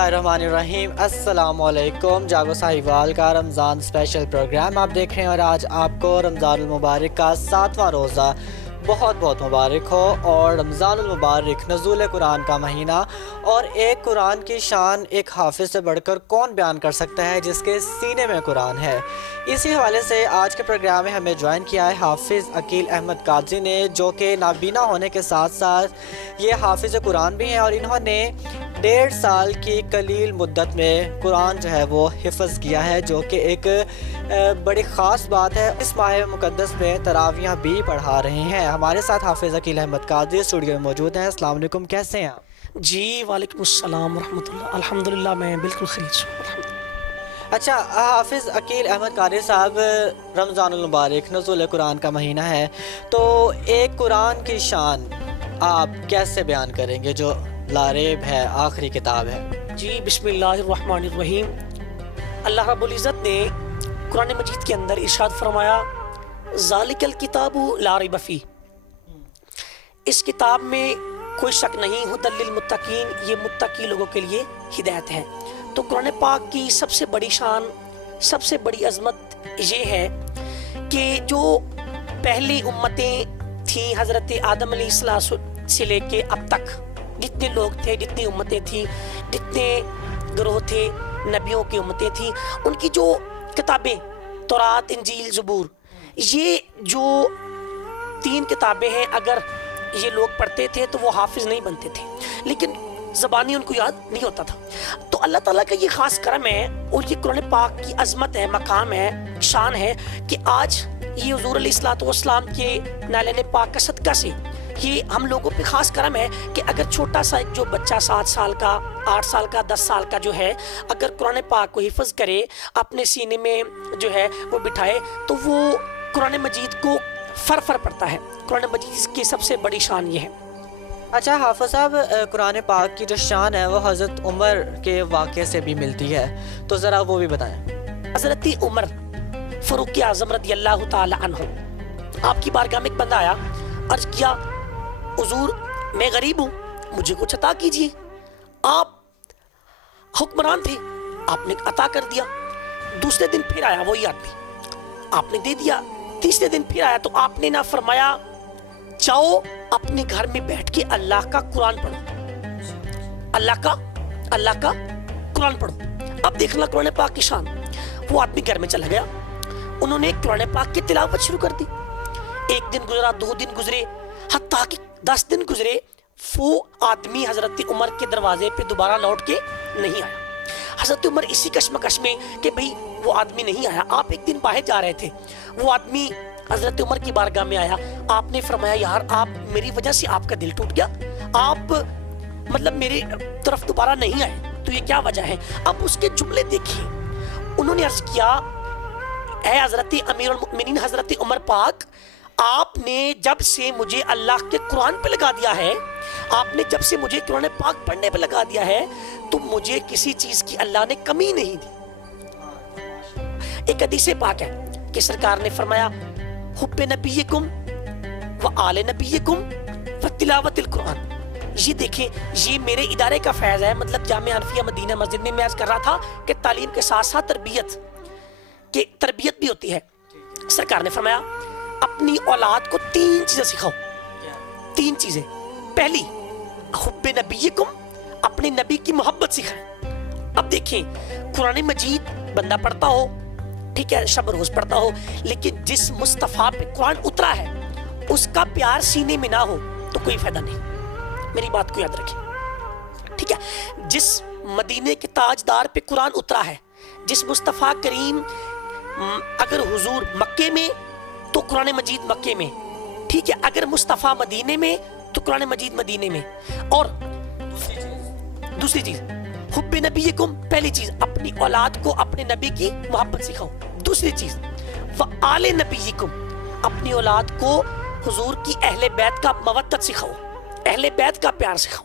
बिस्मिल्लाहिर्रहमानिर्रहीम। अस्सलाम वालेकुम। जागो साहिवाल का रमज़ान स्पेशल प्रोग्राम आप देख रहे हैं और आज आपको रमज़ानुल मुबारक का 7वां रोज़ा बहुत बहुत मुबारक हो। और रमज़ानुल मुबारक नज़ूल कुरान का महीना और एक कुरान की शान एक हाफिज़ से बढ़कर कौन बयान कर सकता है जिसके सीने में कुरान है। इसी हवाले से आज के प्रोग्राम में हमें ज्वाइन किया है हाफिज़ अकील अहमद काजी ने, जो कि नाबीना होने के साथ साथ ये हाफिज़ कुरान भी हैं और इन्होंने 1.5 साल की कलील मुद्दत में कुरान जो है वो हिफ़्ज़ किया है, जो कि एक बड़ी ख़ास बात है। इस माह मुक़द्दस में तरावियाँ भी पढ़ा रहे हैं। हमारे साथ हाफिज़ अकील अहमद काजी स्टूडियो में मौजूद हैं। अस्सलाम वालेकुम, कैसे हैं आप? जी वालेकुम अस्सलाम रहमतुल्लाह, अल्हम्दुलिल्लाह मैं बिल्कुल खैरियत से हूँ। अच्छा हाफिज़ अकील अहमद काजी साहब, रमज़ानुल मुबारक नज़ूल कुरान का महीना है, तो एक कुरान की शान आप कैसे बयान करेंगे जो लारेब है, आखिरी किताब है? जी बिस्मिल्लाहिर्रहमानिर्रहीम। अल्लाह रब्बुल इज़्ज़त ने कुरान मजीद के अंदर इरशाद फरमाया, ज़ालिकल किताबु ला रैब फीह, इस किताब में कोई शक नहीं, हुदल लिल मुत्तकीन, ये मुत्तकी लोगों के लिए हिदायत है। तो कुरान पाक की सबसे बड़ी शान, सबसे बड़ी अज़मत ये है कि जो पहली उम्मतें थी हज़रत आदम अलैहिस्सलाम से लेके अब तक जितने लोग थे, जितनी उम्मतें थी, जितने ग्रोह थे, नबियों की उम्मतें थी, उनकी जो किताबें तौरात, इंजील, ज़बूर, ये जो 3 किताबें हैं, अगर ये लोग पढ़ते थे तो वो हाफिज़ नहीं बनते थे, लेकिन ज़बानी उनको याद नहीं होता था। तो अल्लाह ताला का ये ख़ास करम है और ये कुरान पाक की अज़मत है, मकाम है, शान है कि आज ये हुज़ूर अलैहिस्सलाम के नाले पाक का सदका से ये हम लोगों पे ख़ास करम है कि अगर छोटा सा एक जो बच्चा 7 साल का, 8 साल का, 10 साल का जो है, अगर कुरान पाक को हिफ़्ज़ करे, अपने सीने में जो है वो बिठाए, तो वो कुरान मजीद को फर पड़ता है। कुरान मजीद की सबसे बड़ी शान ये है। अच्छा हाफिज़ साहब, कुरान पाक की जो शान है वो हज़रत उमर के वाक़े से भी मिलती है, तो ज़रा वो भी बताएं। हज़रत उमर फ़ारूक आज़म रज़ियल्लाहु ताला अन्हु, आपकी बारगाह में एक बंदा आया, अर्ज़ किया, हुज़ूर मैं गरीब हूँ, मुझे कुछ अता कीजिए। आप हुक्मरान थे, आपने अता कर दिया। दूसरे दिन फिर आया वही आदमी, आपने दे दिया। तीसरे दिन फिर आया तो आपने ना फरमाया, जाओ अपने घर में बैठ के अल्लाह का कुरान पढ़ो, अल्लाह का कुरान पढ़ो। अब देखना कुरान पाक की शान। वो आदमी घर में चला गया, उन्होंने कुरान पाक की तिलावत शुरू कर दी। 1 दिन गुजरा, 2 दिन गुजरे, हत्ता कि 10 दिन गुजरे, वो आदमी हजरत उमर के दरवाजे पे दोबारा लौट के नहीं आया। हजरत उमर इसी कश्मकश में कि भाई वो आदमी नहीं आया। आप एक दिन बाहर जा रहे थे, वो आदमी हजरत उमर की बारगाह में आया, आपने फरमाया, यार आप मेरी वजह से आपका दिल टूट गया, आप मतलब मेरे तरफ दोबारा नहीं आए, तो ये क्या वजह है? अब उसके जुमले देखिए। उन्होंने अर्ज किया, ऐ हजरत अमीरुल मुमिनीन हजरत उमर पाक, आपने जब से मुझे अल्लाह के कुरान पे लगा दिया है, आपने जब से मुझे कुरान पाक पढ़ने पे लगा दिया है, तो मुझे किसी चीज की अल्लाह ने कमी नहीं दी। एक हदीस पाक है कि सरकार ने फरमाया, हुब्बे नबीयकुम व आले नबीयकुम व तिलावतिल कुरान। ये देखें, ये मेरे इदारे का फैज़ है, मतलब जामिया हनफिया मदीना मस्जिद में मैं अर्ज कर रहा था कि तालीम के साथ साथ तरबियत भी होती है। सरकार ने फरमाया, अपनी औलाद को 3 चीजें सिखाओ। 3 चीजें। पहली, हुब्बे नबीयकुम, अपने नबी की मोहब्बत सिखाएं। अब देखें, कुरान मजीद बंदा पढ़ता हो, ठीक है, शब रोज पढ़ता हो, लेकिन जिस मुस्तफ़ा पे कुरान उतरा है उसका प्यार सीने में ना हो तो कोई फायदा नहीं। मेरी बात को याद रखें, ठीक है। जिस मदीने के ताजदार पे कुरान उतरा है, जिस मुस्तफ़ा करीम, अगर हुजूर मक्के में तो कुरान मजीद मक्के में, ठीक है, अगर मुस्तफ़ा मदीने में तो कुरान मजीद मदीने में। और दूसरी चीज, हुब्बे नबीयकुम, पहली चीज अपनी औलाद को अपने नबी की मोहब्बत सिखाओ। दूसरी चीज, व आले नबीयकुम, अपनी औलाद को हुजूर की अहले बैत का मवद्दत सिखाओ, अहले बैत का प्यार सिखाओ।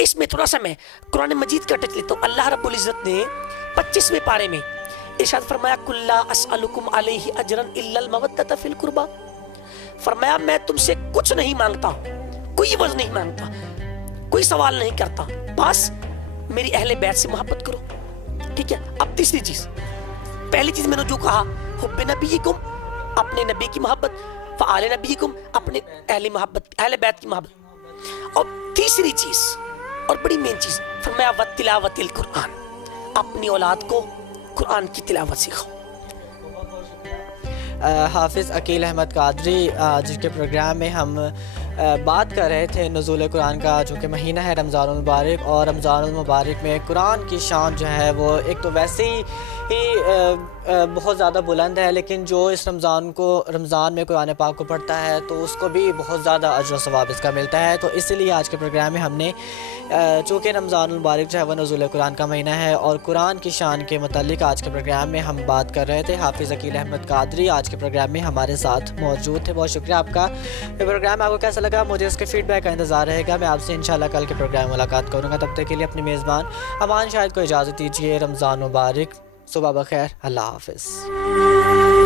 इसमें थोड़ा सा मैं कुरान मजीद का टच लेता हूँ। अल्लाह रब्बुल इज़्ज़त ने 25वें पारे में इरशाद फरमाया, कुल्ला अस्अलुकुम अलैहि अजरन इल्लल मवद्दत फिल कुर्बा। फरमाया, मैं तुमसे कुछ नहीं मांगता, कोई वज़ नहीं मांगता, कोई सवाल नहीं करता, बस میری اہل بیت سے محبت کرو. ٹھیک ہے. اب تیسری چیز, پہلی چیز میں نے جو کہا حب نبیکم, اپنے نبی کی محبت, فآل نبیکم, اپنے اہل بیت کی محبت. اور تیسری چیز اور بڑی مین چیز فرمایا وتلاوت القرآن, اپنی اولاد کو قرآن کی تلاوت سکھاؤ. حافظ عقیل احمد قادری, جس کے پروگرام میں ہم بات کر رہے تھے نزول قرآن کا, جو کہ مہینہ ہے رمضان المبارک, اور رمضان المبارک میں قرآن کی شان جو ہے وہ ایک تو ویسے ہی بہت زیادہ بلند ہے, لیکن جو اس رمضان میں قرآن پاک کو پڑھتا ہے تو اس کو بھی بہت زیادہ اجر و ثواب اس کا ملتا ہے. تو اسی لیے آج کے پروگرام میں ہم نے, چونکہ رمضان المبارک جو ہے وہ نزول قرآن کا مہینہ ہے اور قرآن کی شان کے متعلق آج کے پروگرام میں ہم بات کر رہے تھے. حافظ عقیل احمد قادری آج کے پروگرام میں ہمارے ساتھ موجود تھے. بہت شکریہ آپ کا. یہ پروگرام آپ کو کیسا لگا, مجھے اس کے فیڈ بیک کا انتظار رہے گا. میں آپ سے انشاءاللہ کل کے پروگرام میں ملاقات کروں گا. تب تک کے لیے اپنی میزبان امان شاہد کو اجازت دیجیے. رمضان مبارک, صبح بخیر, اللہ حافظ.